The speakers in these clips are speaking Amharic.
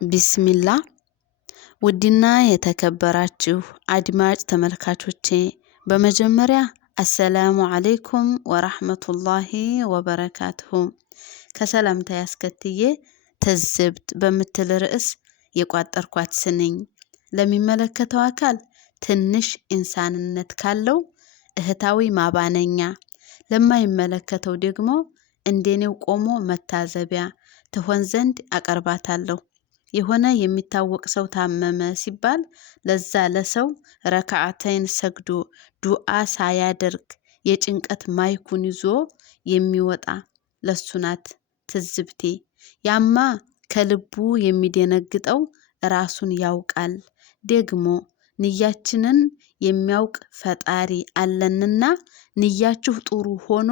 ቢስሚላህ ውድና የተከበራችሁ አድማጭ ተመልካቾቼ በመጀመሪያ አሰላሙ አለይኩም ወራህመቱላሂ ወበረካቱሁ ከሰላምታ ያስከትዬ ትዝብት በምትል ርዕስ የቋጠርኳት ስንኝ ለሚመለከተው አካል ትንሽ ኢንሳንነት ካለው እህታዊ ማባነኛ ለማይመለከተው ደግሞ እንደኔው ቆሞ መታዘቢያ ትሆን ዘንድ አቀርባታለሁ። የሆነ የሚታወቅ ሰው ታመመ ሲባል ለዛ ለሰው ረካዓተይን ሰግዶ ዱዓ ሳያደርግ የጭንቀት ማይኩን ይዞ የሚወጣ ለሱናት ትዝብቴ። ያማ ከልቡ የሚደነግጠው ራሱን ያውቃል። ደግሞ ንያችንን የሚያውቅ ፈጣሪ አለንና ንያችሁ ጥሩ ሆኖ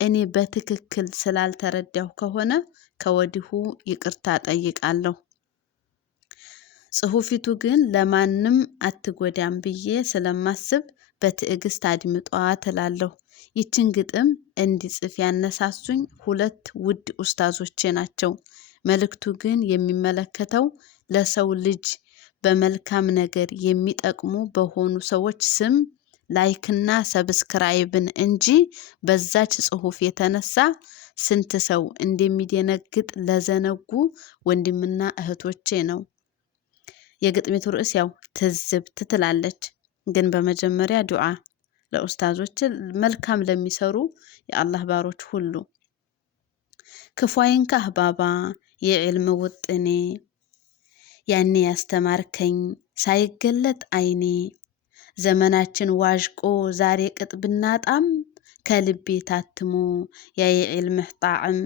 እኔ በትክክል ስላልተረዳሁ ከሆነ ከወዲሁ ይቅርታ ጠይቃለሁ። ጽሁፊቱ ግን ለማንም አትጎዳም ብዬ ስለማስብ በትዕግስት አድምጧት እላለሁ። ይችን ግጥም እንዲጽፍ ያነሳሱኝ ሁለት ውድ ኡስታዞቼ ናቸው። መልእክቱ ግን የሚመለከተው ለሰው ልጅ በመልካም ነገር የሚጠቅሙ በሆኑ ሰዎች ስም ላይክና ሰብስክራይብን እንጂ በዛች ጽሁፍ የተነሳ ስንት ሰው እንደሚደነግጥ ለዘነጉ ወንድምና እህቶቼ ነው። የግጥሜቱ ርዕስ ያው ትዝብት ትላለች። ግን በመጀመሪያ ዱዓ ለኡስታዞች መልካም ለሚሰሩ የአላህ ባሮች ሁሉ። ክፉ አይንካህ ባባ የዕልም ውጥኔ ያኔ ያስተማርከኝ ሳይገለጥ አይኔ ዘመናችን ዋዥቆ ዛሬ ቅጥ ብናጣም ከልቤ ታትሞ ያ የዕልምህ ጣዕም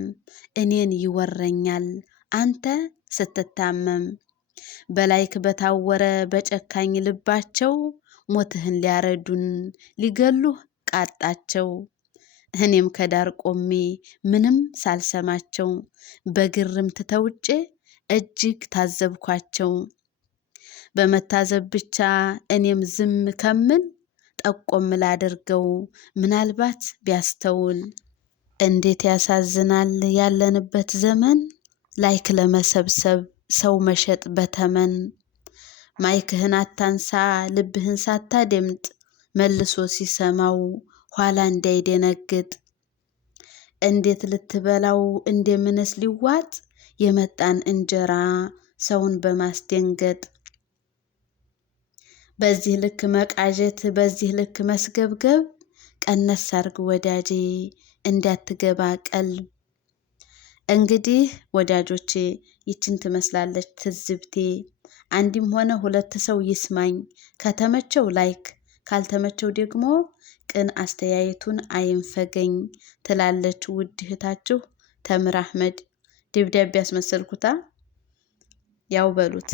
እኔን ይወረኛል አንተ ስትታመም። በላይክ በታወረ በጨካኝ ልባቸው ሞትህን ሊያረዱን ሊገሉህ ቃጣቸው። እኔም ከዳር ቆሜ ምንም ሳልሰማቸው በግርምት ተውጬ እጅግ ታዘብኳቸው። በመታዘብ ብቻ እኔም ዝም ከምል ጠቆም ላደርገው ምናልባት ቢያስተውል። እንዴት ያሳዝናል ያለንበት ዘመን ላይክ ለመሰብሰብ ሰው መሸጥ በተመን። ማይክህን አታንሳ ልብህን ሳታደምጥ መልሶ ሲሰማው ኋላ እንዳይደነግጥ። እንዴት ልትበላው እንደምንስ ሊዋጥ የመጣን እንጀራ ሰውን በማስደንገጥ። በዚህ ልክ መቃዠት በዚህ ልክ መስገብገብ ቀነስ አርግ ወዳጄ እንዳትገባ ቀልብ። እንግዲህ ወዳጆቼ ይችን ትመስላለች ትዝብቴ። አንድም ሆነ ሁለት ሰው ይስማኝ። ከተመቸው ላይክ ካልተመቸው ደግሞ ቅን አስተያየቱን አይንፈገኝ ትላለች ውድ እህታችሁ ተምር አህመድ። ደብዳቤ ያስመሰልኩታ ያው በሉት።